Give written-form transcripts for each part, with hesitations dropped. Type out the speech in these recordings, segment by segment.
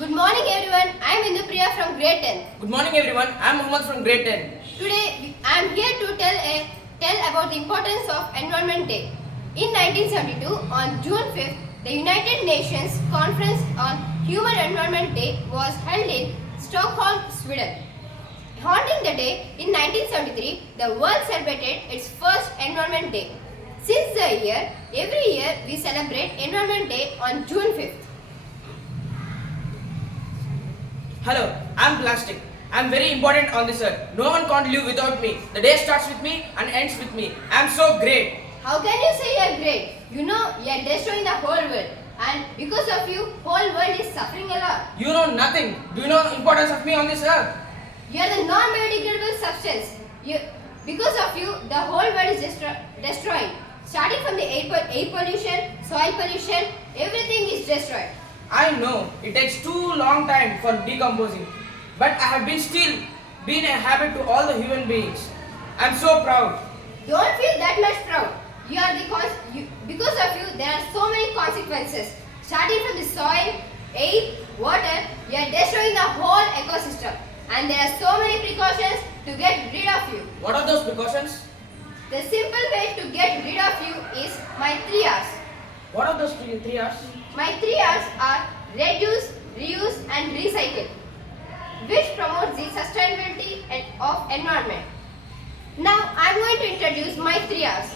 Good morning everyone, I am Indupriya from grade 10. Good morning everyone, I am Muhammad from grade 10. Today I am here to tell about the importance of Environment Day. In 1972, on June 5th, the United Nations Conference on Human Environment Day was held in Stockholm, Sweden. Honoring the day, in 1973, the world celebrated its first Environment Day. Since the year, every year we celebrate Environment Day on June 5th. Hello, I am plastic. I am very important on this earth. No one can't live without me. The day starts with me and ends with me. I am so great. How can you say you are great? You know you are destroying the whole world, and because of you, whole world is suffering a lot. You know nothing. Do you know the importance of me on this earth? You are the non-biodegradable substance. Because of you, the whole world is destroyed. Starting from the air pollution, soil pollution, everything is destroyed. I know it takes too long time for decomposing, but I have still been a habit to all the human beings. I am so proud. Don't feel that much proud. Because of you, there are so many consequences. Starting from the soil, air, water, you are destroying the whole ecosystem. And there are so many precautions to get rid of you. What are those precautions? The simple way to get rid of you is my 3 R's. What are those three R's? My 3 R's are reduce, reuse and recycle, which promotes the sustainability of environment. Now I am going to introduce my 3 R's.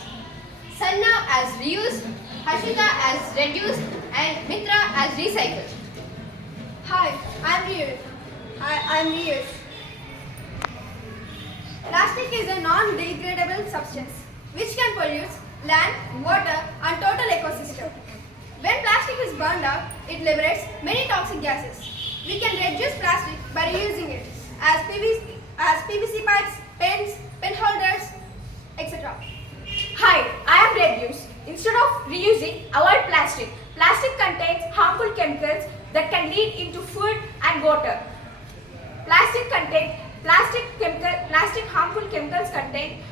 Sanna as reuse, Hashita as reduce and Mitra as recycle. Hi, I'm Riyash. Plastic is a non-degradable substance which can pollute land, water and total ecosystem. When plastic is burned out, it liberates many toxic gases. We can reduce plastic by reusing it as PVC pipes, pens, pen holders, etc. Hi, I am Reduce. Instead of reusing, avoid plastic. Plastic contains harmful chemicals that can lead into food and water. Plastic harmful chemicals contained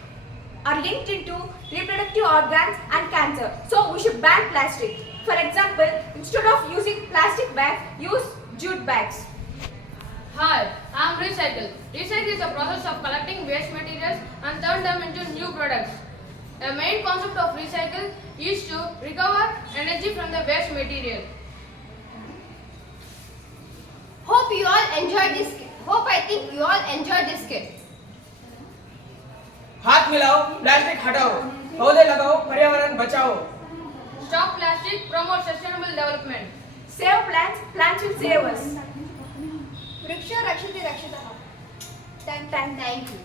are linked into reproductive organs and cancer. So we should ban plastic. For example, instead of using plastic bags, use jute bags. Hi, I am Recycle. Recycle is a process of collecting waste materials and turn them into new products. The main concept of recycle is to recover energy from the waste material. Hope you all enjoyed this. I think you all enjoyed this kit. हाथ मिलाओ, plastic हटाओ, पौधे लगाओ, पर्यावरण बचाओ. Stop plastic, promote sustainable development. Save plants, plants will save us. Vriksha Rakshati Rakshitaha. Thank you.